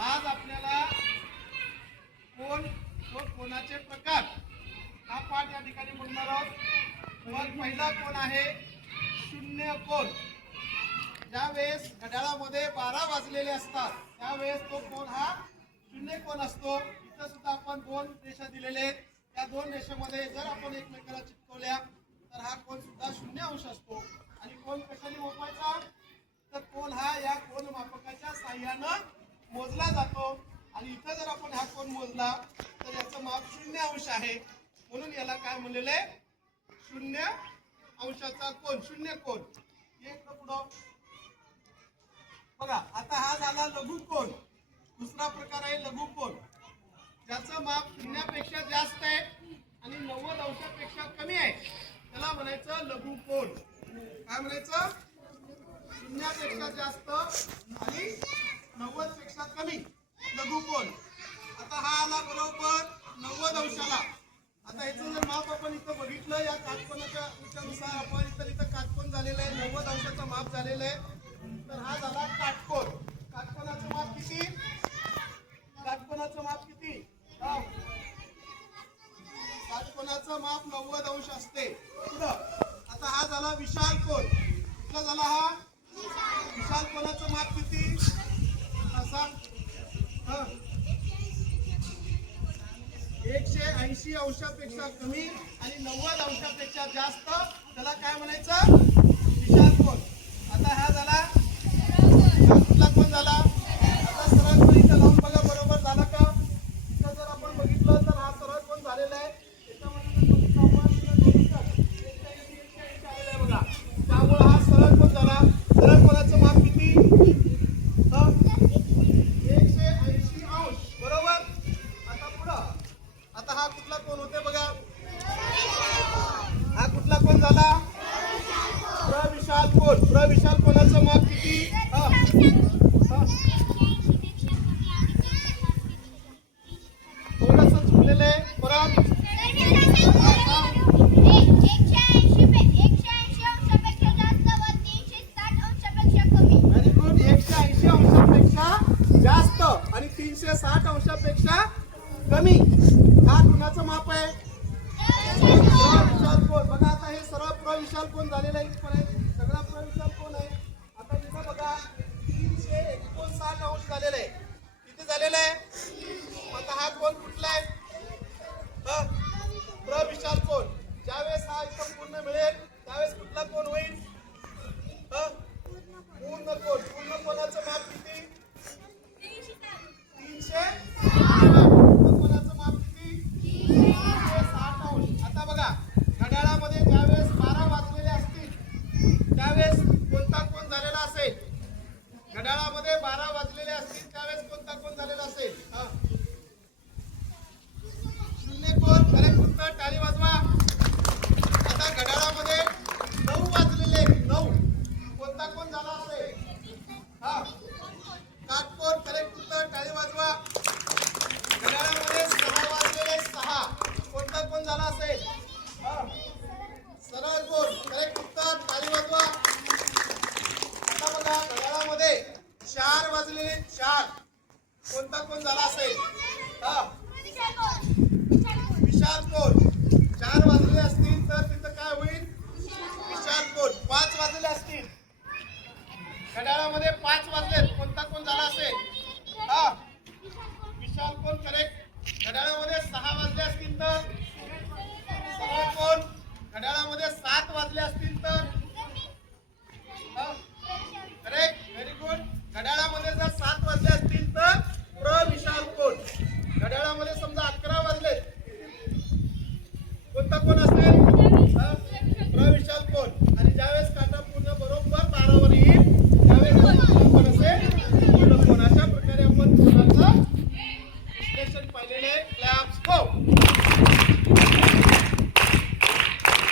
आज आपल्याला कोण व कोणाचे प्रकार हा पाठ या ठिकाणी बोलणार आहोत। मग पहिला कोण आहे शून्य कोण। ज्यावेळेस घड्याळामध्ये 12 वाजलेले असतात त्यावेळेस तो कोण हा शून्य कोण असतो। इथं सुद्धा आपण दोन रेषा दिलेले आहेत। त्या दोन रेषेमध्ये जर आपण एकमेकाला चिटकवल्या तर हा कोण सुद्धा शून्य अंश असतो। आणि कोण कशाने मोजायचा तर कोण हा या कोण मापकाच्या साहाय्याने मोजला जातो। आणि इथं जर आपण हा कोण मोजला तर याचं माप शून्य अंश आहे, म्हणून याला काय म्हणलेले शून्य अंशाचा कोण शून्य कोण। एक पुढं बघा। आता हा झाला लघु कोण। दुसरा प्रकार आहे लघु कोण, ज्याचं माप शून्यापेक्षा जास्त आहे आणि 90 अंशापेक्षा कमी आहे, त्याला म्हणायचं लघु कोण। काय म्हणायचं शून्यापेक्षा जास्त आणि 90 पेक्षा कमी लघु कोण। आता हा आला बरोबर 90 अंशाला। आता याचं जर माप आपण इथं बघितलं या काटकोनाच्या नुसार आपण इथं काटकोन झालेलं आहे, 90 अंशाचं माप झालेलं आहे। तर हा झाला काटकोन। काटकोनाचं माप किती काटकोनाचं माप किती काटकोनाचं माप 90 अंश असते। पुढं आता हा झाला विशाल कोण। कुठला झाला हा विशाल कोणाचं माप किती सांग 180 अंशापेक्षा कमी आणि 90 अंशापेक्षा जास्त, त्याला काय म्हणायचं विशाल कोण। आता हा झाला कुठला कोण झाला। आता सरळ कोण इथं लावून बघा बरोबर झाला का। इथं जर आपण बघितलं तर हा सरळ कोण झालेला आहे। बघा त्यामुळे हा सरळ कोण झाला। सरळ कोणाचं माप किती 180 अंश बरोबर। आता पुढं आता हा कुठला कोण होते बघा। हा कुठला कोण झाला प्रविशाल कोण। प्रविशाल कोणाचं माप किती थोडंसं चुकलेलं आहे परत। जास्त आणि 360 अंशापेक्षा कमी हा कुणाचं माप आहे प्रविशाल कोण। बघा आता हे सरळ प्रविशाल कोण झालेलं आहे, सगळा प्रविशाल कोण आहे। आता इथं बघा 359 अंश झालेलं आहे। किती झालेलं आहे। आता हा कोण कुठला आहे प्रविशाल कोण। ज्यावेळेस हा इथं पूर्ण मिळेल त्यावेळेस कुठला कोण होईल पूर्ण कोण। पूर्ण कोणाचं माप किती 360 माप किती 360 अंश। आता बघा घड्याळामध्ये ज्यावेळेस 12 वाजलेले असतील त्यावेळेस कोणता कोण झालेला असेल। घड्याळामध्ये 12 वाजलेले असतील त्यावेळेस कोणता कोण झालेला असेल शून्य कोण। करेक्ट उत्तर टाळी वाजवा। आता घड्याळामध्ये 9 वाजलेले 9 कोणता कोण झाला असेल काटकोन। करेक्ट उत्तर टाळी वाजवा। घड्याळामध्ये 6 वाजलेले 6 कोणता कोण झाला असेल सरळ कोण। करेक्ट उत्तर टाळी वाजवा। आता बघा घड्याळामध्ये 4 वाजलेले 4 कोणता कोण झाला असेल विशाल कोण। 4 वाजलेले असतील तर तिथं काय होईल विशाल कोण। 5 वाजलेले असतील घड्याळामध्ये 5 वाजले कोणता कोण झाला असेल